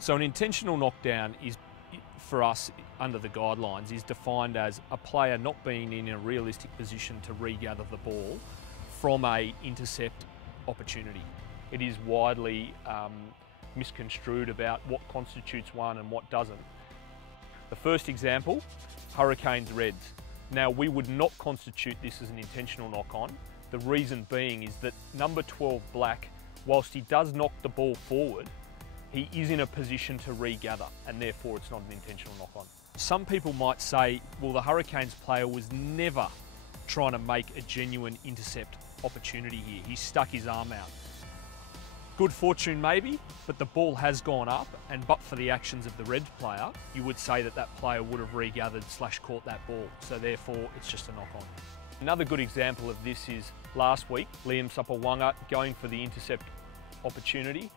So an intentional knockdown is, for us under the guidelines, is defined as a player not being in a realistic position to regather the ball from a intercept opportunity. It is widely misconstrued about what constitutes one and what doesn't. The first example, Hurricanes Reds. Now, we would not constitute this as an intentional knock-on. The reason being is that number 12 Black, whilst he does knock the ball forward, he is in a position to regather, and therefore it's not an intentional knock-on. Some people might say, well, the Hurricanes player was never trying to make a genuine intercept opportunity here. He stuck his arm out. Good fortune maybe, but the ball has gone up, and but for the actions of the Reds player, you would say that that player would have regathered / caught that ball. So therefore, it's just a knock-on. Another good example of this is last week, Liam Sapawanga going for the intercept opportunity,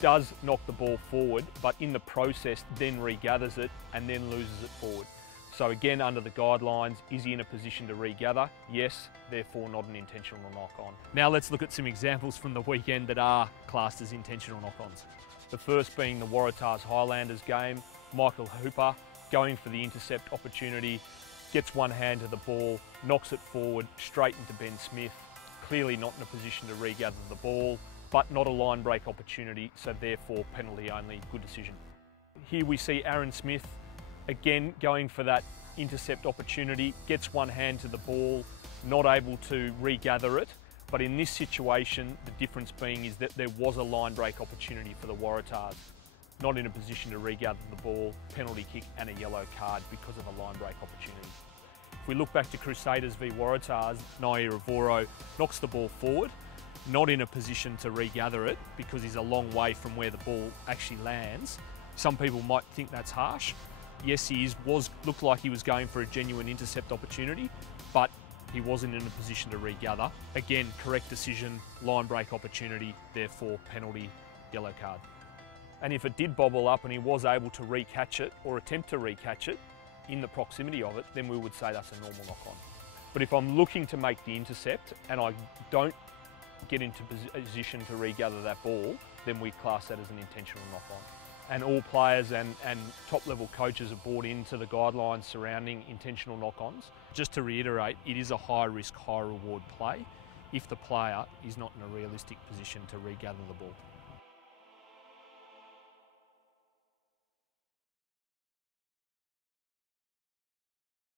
does knock the ball forward, but in the process then regathers it and then loses it forward. So again, under the guidelines, is he in a position to regather? Yes, therefore not an intentional knock-on. Now let's look at some examples from the weekend that are classed as intentional knock-ons. The first being the Waratahs Highlanders game. Michael Hooper going for the intercept opportunity, gets one hand to the ball, knocks it forward straight into Ben Smith, clearly not in a position to regather the ball, but not a line break opportunity, so therefore penalty only, good decision. Here we see Aaron Smith again going for that intercept opportunity, gets one hand to the ball, not able to regather it, but in this situation the difference being is that there was a line break opportunity for the Waratahs. Not in a position to regather the ball, penalty kick and a yellow card because of a line break opportunity. If we look back to Crusaders v Waratahs, Nair Avoro knocks the ball forward, not in a position to regather it because he's a long way from where the ball actually lands. Some people might think that's harsh. Yes, he looked like he was going for a genuine intercept opportunity, but he wasn't in a position to regather. Again, correct decision, line break opportunity, therefore penalty, yellow card. And if it did bobble up and he was able to recatch it or attempt to recatch it in the proximity of it, then we would say that's a normal knock-on. But if I'm looking to make the intercept and I don't get into position to regather that ball, then we class that as an intentional knock-on. And all players and top-level coaches are bought into the guidelines surrounding intentional knock-ons. Just to reiterate, it is a high-risk, high-reward play if the player is not in a realistic position to regather the ball.